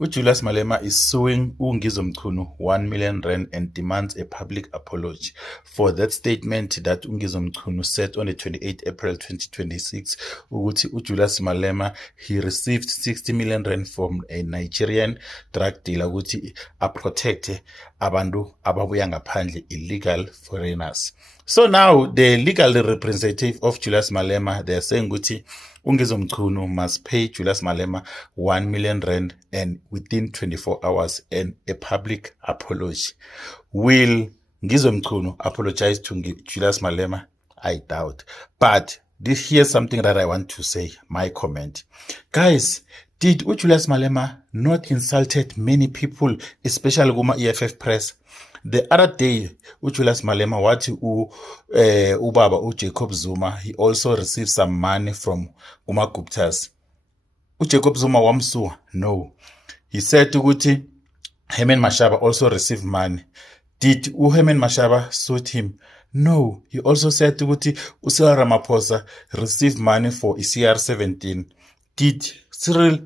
Julius Malema is suing Ngizwe Mchunu 1 million rand and demands a public apology for that statement that Ngizwe Mchunu said on the 28th April 2026 ukuthi Julius Malema he received 60 million rand from a Nigerian drug dealer ukuthi protect abantu ababuya ngaphandle illegal foreigners. So now the legal representative of Julius Malema, they are saying ukuthi Ngizwe Mchunu must pay Julius Malema 1 million rand and within 24 hours and a public apology. Will Ngizwe Mchunu apologize to Julius Malema? I doubt. But here's something that I want to say, my comment. Guys, did Julius Malema not insulted many people, especially Guma EFF press? The other day, Julius Malema wathi ubaba Jacob Zuma, he also received some money from Uma Guptas. Jacob Zuma wamsuwa? No. He said ukuthi Herman Mashaba also received money. Did Herman Mashaba suit him? No. He also said ukuthi Cyril Ramaphosa received money for ECR 17. Did Cyril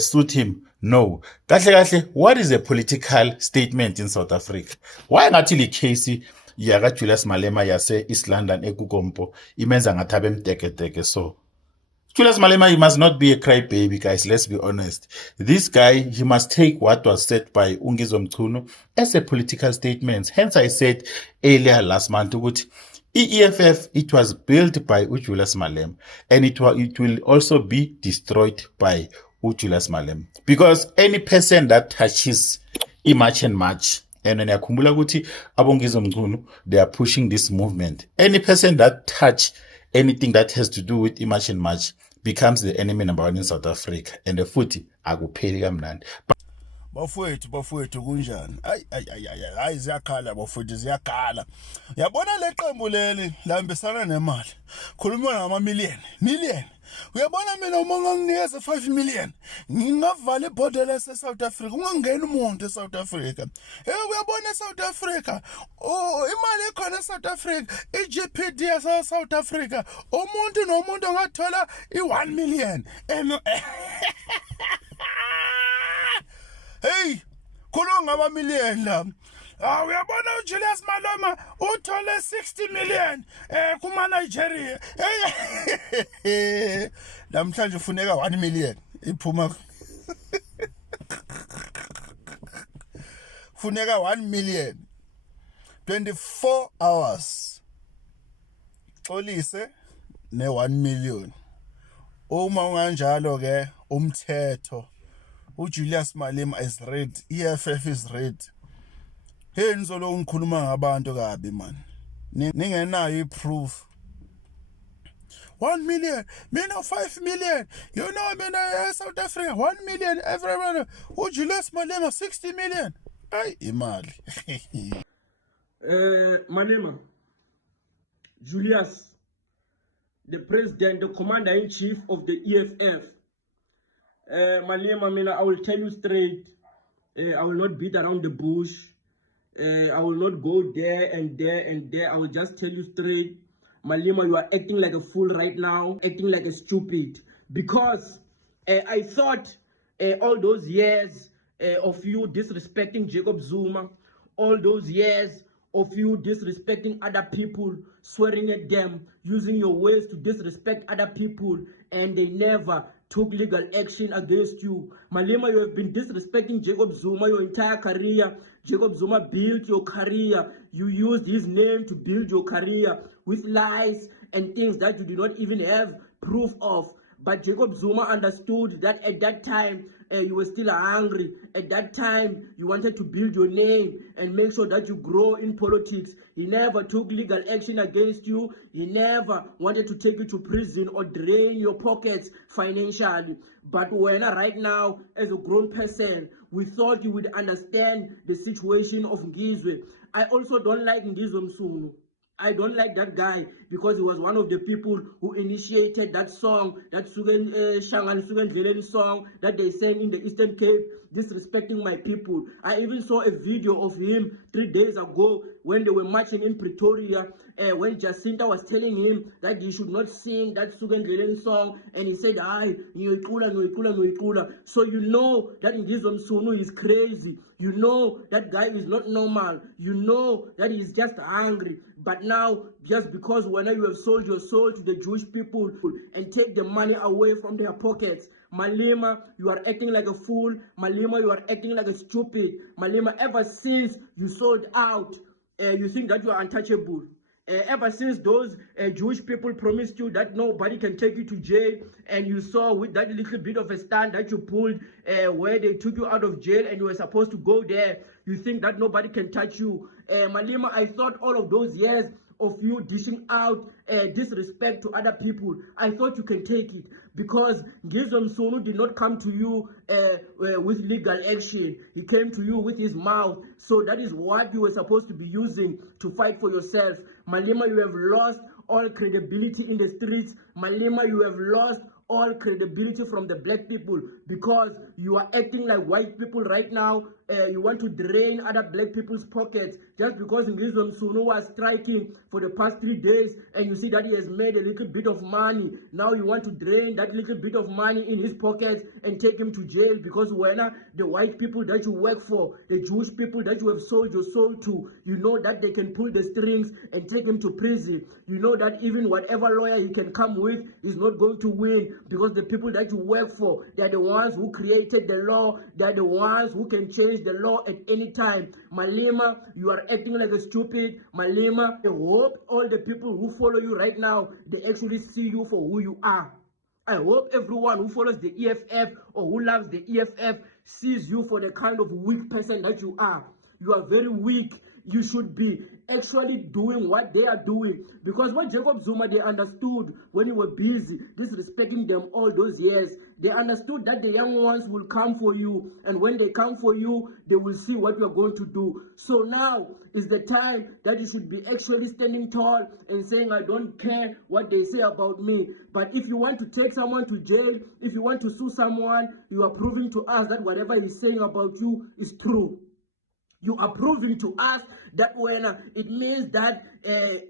suit him? No. Kahle, what is a political statement in South Africa? Why ngathi le case yaka Julius Malema yase East London eGukompo imenza ngathi abemteketeke so? Julius Malema, he must not be a crybaby, guys. Let's be honest. This guy, he must take what was said by Ngizwe Mchunu as a political statement. Hence, I said earlier last month, EFF, it was built by Julius Malema, and it will also be destroyed by Julius Malema. Because any person that touches March and March, and when Ngizwe Mchunu, they are pushing this movement. Any person that touch anything that has to do with March and March becomes the enemy number one in South Africa, and the footy akupheli kamnandi. Bafowethu kunjani? Hayi ziyakhala bafowethu ziyakhala. Yabona le qembu leli lahambisana nemali. Khuluma ngama million. Uyabona mina uma nginginikeza 5 million, ngingavala ibhodlela eSouth Africa, ungangena umuntu eSouth Africa. Uyabona eSouth Africa, imali ekhona eSouth Africa, iGPD yaseSouth Africa, umuntu nomuntu angathola i1 million. Hey, khuluma ngama million la. Uyabona uJulius Malema uthole 60 million kuma Nigeria. Namhlanje ufuneka 1 million iphuma. Funeka 1 million 24 hours. Xolise ne 1 million. Uma unganjalo ke umthetho uJulius Malema is red, EFF is red. Hey nizolo ngikhuluma ngabantu kabi man. Ningenayo iproof. 1 million, mina 5 million. You know mina South Africa 1 million everyone. Julius Malema 60 million. Ay imali. Malema, Julius, the president, the commander-in-chief of the EFF. Malema, I will tell you straight, I will not beat around the bush. I will not go there and there and there. I will just tell you straight, Malema, you are acting like a fool right now, acting like a stupid. Because I thought all those years of you disrespecting Jacob Zuma, all those years of you disrespecting other people, swearing at them, using your words to disrespect other people, and they never took legal action against you. Malema, you have been disrespecting Jacob Zuma your entire career. Jacob Zuma built your career. You used his name to build your career with lies and things that you do not even have proof of. But Jacob Zuma understood that at that time, you were still hungry. At that time, you wanted to build your name and make sure that you grow in politics. He never took legal action against you. He never wanted to take you to prison or drain your pockets financially. But when right now, as a grown person, we thought you would understand the situation of Ngizwe. I also don't like Ngizwe Mchunu. I don't like that guy because he was one of the people who initiated that song, that Shangan Sugan Dleleni song that they sang in the Eastern Cape, disrespecting my people. I even saw a video of him 3 days ago when they were marching in Pretoria, when Jacinta was telling him that he should not sing that Sugan Dleleni song, and he said, "Ay, Noikula." So you know that Ngizwa Msunu is crazy. You know that guy is not normal. You know that he's just hungry. But now, just because whenever you have sold your soul to the Jewish people and take the money away from their pockets, Malema, you are acting like a fool. Malema, you are acting like a stupid. Malema, ever since you sold out, you think that you are untouchable. Ever since those Jewish people promised you that nobody can take you to jail, and you saw with that little bit of a stand that you pulled where they took you out of jail and you were supposed to go there, you think that nobody can touch you. Malema, I thought all of those years of you dishing out disrespect to other people, I thought you can take it, because Ngizwa Msunu did not come to you with legal action. He came to you with his mouth. So that is what you were supposed to be using to fight for yourself. Malema, you have lost all credibility in the streets. Malema, you have lost all credibility from the black people, because you are acting like white people right now. You want to drain other black people's pockets just because Ngizwa Msunu was striking for the past 3 days, and you see that he has made a little bit of money. Now you want to drain that little bit of money in his pockets and take him to jail, because when the white people that you work for, the Jewish people that you have sold your soul to, you know that they can pull the strings and take him to prison. You know that even whatever lawyer he can come with is not going to win, because the people that you work for, they are the ones who created the law. They are the ones who can change the law at any time. Malema, you are acting like a stupid. Malema, I hope all the people who follow you right now, they actually see you for who you are. I hope everyone who follows the EFF or who loves the EFF sees you for the kind of weak person that you are. You are very weak. You should be actually doing what they are doing, because what Jacob Zuma, they understood when you were busy disrespecting them all those years. They understood that the young ones will come for you, and when they come for you, they will see what you are going to do. So now is the time that you should be actually standing tall and saying, I don't care what they say about me. But if you want to take someone to jail, if you want to sue someone, you are proving to us that whatever he's saying about you is true. You are proving to us that when it means that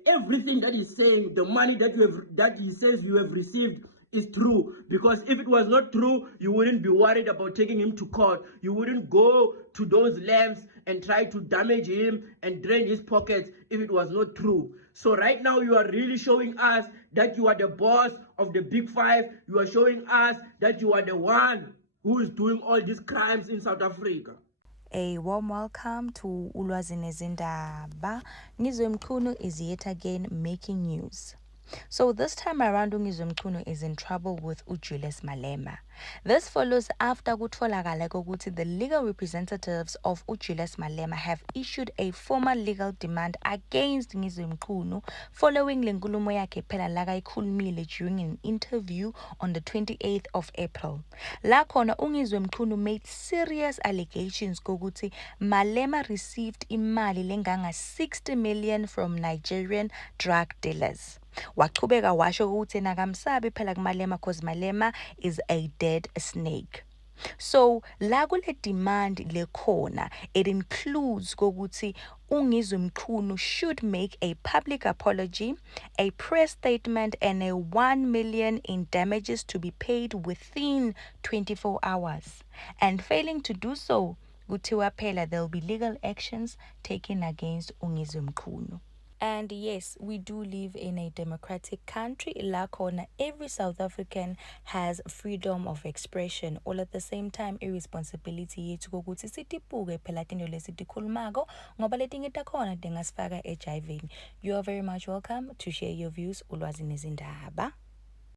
everything that he's saying, the money that he says you have received, is true. Because if it was not true, you wouldn't be worried about taking him to court. You wouldn't go to those lambs and try to damage him and drain his pockets if it was not true. So right now you are really showing us that you are the boss of the Big Five. You are showing us that you are the one who is doing all these crimes in South Africa. A warm welcome to Ulwazi Nezindaba. Ngizwe Mkhunu is yet again making news. So this time around, Ngizwe Mkhunu is in trouble with Julius Malema. This follows after kutholakala ukuthi the legal representatives of Julius Malema have issued a formal legal demand against Ngizwe Mkhunu following le nkulumo yakhe phela la kayikhulumile during an interview on the 28th of April. La khona uNgizwe Mkhunu made serious allegations kokuthi Malema received imali lenganga 60 million from Nigerian drug dealers. Waqhubeka washo ukuthi nakamsabi phela kuMalema cause Malema is a dead snake. So la kule demand lekhona, it includes kokuthi uNgizwe Mkhunu should make a public apology, a press statement, and a 1 million in damages to be paid within 24 hours. And failing to do so, kuthiwa phela there will be legal actions taken against uNgizwe Mkhunu. And yes, we do live in a democratic country. La khona, every South African has freedom of expression. All at the same time, irresponsibility yethu kokuthi sitipuke phela tinto lesitikhulumako ngoba letinye takhona tingasifaka ejivini. You are very much welcome to share your views. Ulwazi Nezindaba.